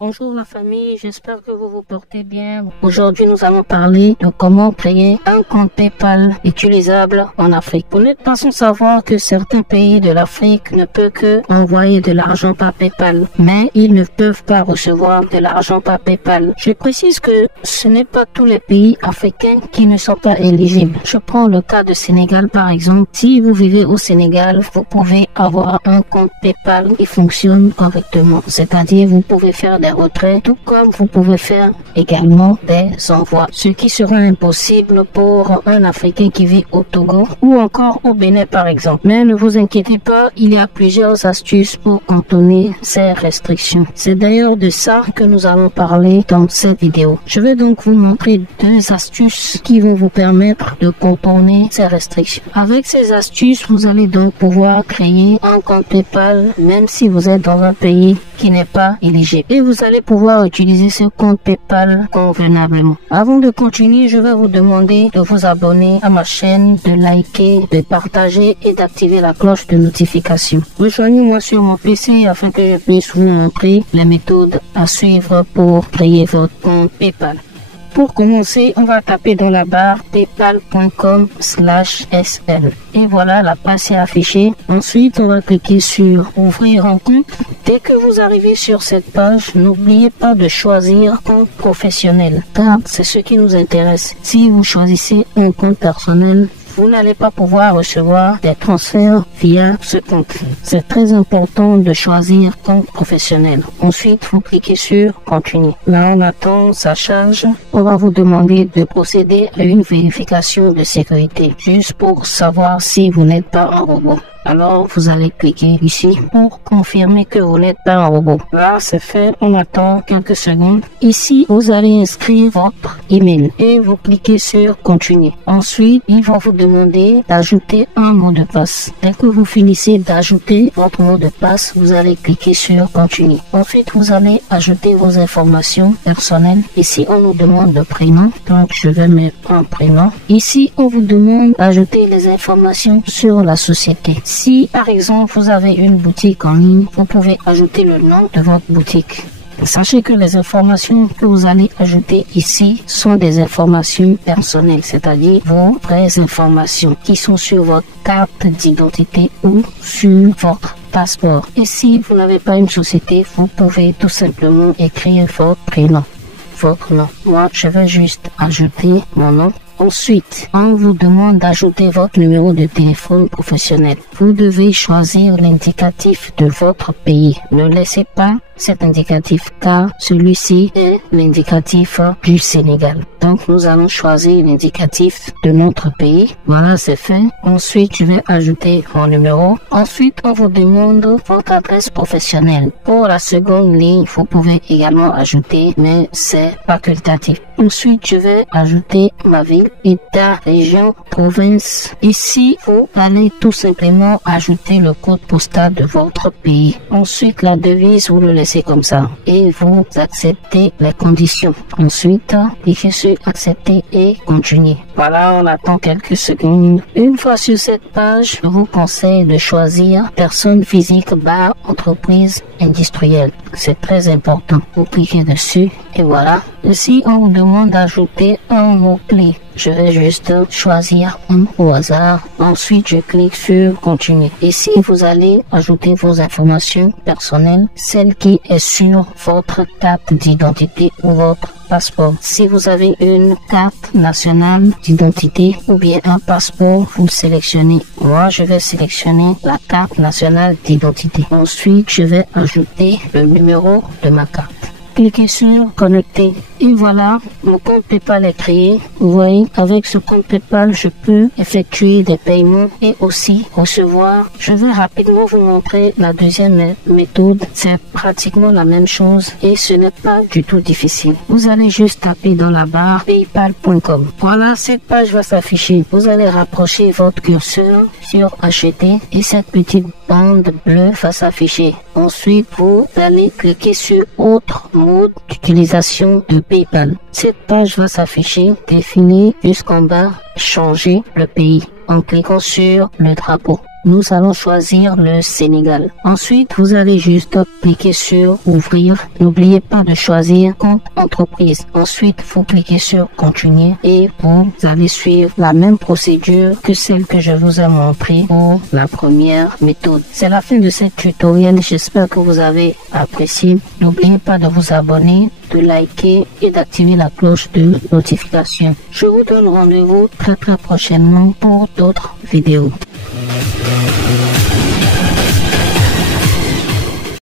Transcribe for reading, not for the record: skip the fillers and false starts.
Bonjour la famille, j'espère que vous vous portez bien. Aujourd'hui, nous allons parler de comment créer un compte PayPal utilisable en Afrique. Vous n'êtes pas sans savoir que certains pays de l'Afrique ne peuvent que envoyer de l'argent par PayPal, mais ils ne peuvent pas recevoir de l'argent par PayPal. Je précise que ce n'est pas tous les pays africains qui ne sont pas éligibles. Je prends le cas de Sénégal par exemple. Si vous vivez au Sénégal, vous pouvez avoir un compte PayPal qui fonctionne correctement. C'est-à-dire, vous pouvez faire des retraits, tout comme vous pouvez faire également des envois, ce qui sera impossible pour un Africain qui vit au Togo ou encore au Bénin par exemple. Mais ne vous inquiétez pas, il y a plusieurs astuces pour contourner ces restrictions. C'est d'ailleurs de ça que nous allons parler dans cette vidéo. Je vais donc vous montrer deux astuces qui vont vous permettre de contourner ces restrictions. Avec ces astuces, vous allez donc pouvoir créer un compte PayPal même si vous êtes dans un pays qui n'est pas éligible. Et vous allez pouvoir utiliser ce compte PayPal convenablement. Avant de continuer, je vais vous demander de vous abonner à ma chaîne, de liker, de partager et d'activer la cloche de notification. Rejoignez-moi sur mon PC afin que je puisse vous montrer les méthodes à suivre pour créer votre compte PayPal. Pour commencer, on va taper dans la barre paypal.com/sl et voilà, la page est affichée. Ensuite, on va cliquer sur ouvrir un compte. Dès que vous arrivez sur cette page, n'oubliez pas de choisir compte professionnel car c'est ce qui nous intéresse. Si vous choisissez un compte personnel, vous n'allez pas pouvoir recevoir des transferts via ce compte. C'est très important de choisir compte professionnel. Ensuite, vous cliquez sur continuer. Là, on attend sa charge. On va vous demander de procéder à une vérification de sécurité, juste pour savoir si vous n'êtes pas un robot. Alors, vous allez cliquer ici pour confirmer que vous n'êtes pas un robot. Là, c'est fait. On attend quelques secondes. Ici, vous allez inscrire votre email et vous cliquez sur continuer. Ensuite, ils vont vous demander d'ajouter un mot de passe. Dès que vous finissez d'ajouter votre mot de passe, vous allez cliquer sur continuer. Ensuite, vous allez ajouter vos informations personnelles. Ici, on nous demande le prénom. Donc, je vais mettre un prénom. Ici, on vous demande d'ajouter les informations sur la société. Si, par exemple, vous avez une boutique en ligne, vous pouvez ajouter le nom de votre boutique. Sachez que les informations que vous allez ajouter ici sont des informations personnelles, c'est-à-dire vos vraies informations qui sont sur votre carte d'identité ou sur votre passeport. Et si vous n'avez pas une société, vous pouvez tout simplement écrire votre prénom, votre nom. Moi, je vais juste ajouter mon nom. Ensuite, on vous demande d'ajouter votre numéro de téléphone professionnel. Vous devez choisir l'indicatif de votre pays. Ne laissez pas cet indicatif car celui-ci est l'indicatif du Sénégal. Donc, nous allons choisir l'indicatif de notre pays. Voilà, c'est fait. Ensuite, je vais ajouter mon numéro. Ensuite, on vous demande votre adresse professionnelle. Pour la seconde ligne, vous pouvez également ajouter, mais c'est facultatif. Ensuite, je vais ajouter ma ville, État, région, province. Ici, vous allez tout simplement ajouter le code postal de votre pays. Ensuite, la devise, vous le laissez comme ça. Et vous acceptez les conditions. Ensuite, cliquez sur accepter et continuer. Voilà, on attend quelques secondes. Une fois sur cette page, je vous conseille de choisir personne physique entreprise industrielle. C'est très important. Vous cliquez dessus et voilà. Ici, on vous demande d'ajouter un mot-clé. Je vais juste choisir un au hasard. Ensuite, je clique sur continuer. Ici, vous allez ajouter vos informations personnelles, celle qui est sur votre carte d'identité ou votre passeport. Si vous avez une carte nationale d'identité ou bien un passeport, vous sélectionnez. Moi, je vais sélectionner la carte nationale d'identité. Ensuite, je vais ajouter le numéro de ma carte. Cliquez sur connecter et voilà, mon compte PayPal est créé. Vous voyez, avec ce compte PayPal, je peux effectuer des paiements et aussi recevoir. Je vais rapidement vous montrer la deuxième méthode. C'est pratiquement la même chose et ce n'est pas du tout difficile. Vous allez juste taper dans la barre paypal.com. Voilà, cette page va s'afficher. Vous allez rapprocher votre curseur sur acheter et cette petite bande bleue va s'afficher. Ensuite, vous allez cliquer sur autre mode d'utilisation de PayPal. Cette page va s'afficher, définir jusqu'en bas, changer le pays en cliquant sur le drapeau. nous allons choisir le Sénégal. Ensuite, vous allez juste cliquer sur ouvrir. N'oubliez pas de choisir compte entreprise. Ensuite, vous cliquez sur continuer et vous allez suivre la même procédure que celle que je vous ai montrée pour la première méthode. C'est la fin de cette tutoriel. J'espère que vous avez apprécié. N'oubliez pas de vous abonner, de liker et d'activer la cloche de notification. Je vous donne rendez-vous très prochainement pour d'autres vidéos.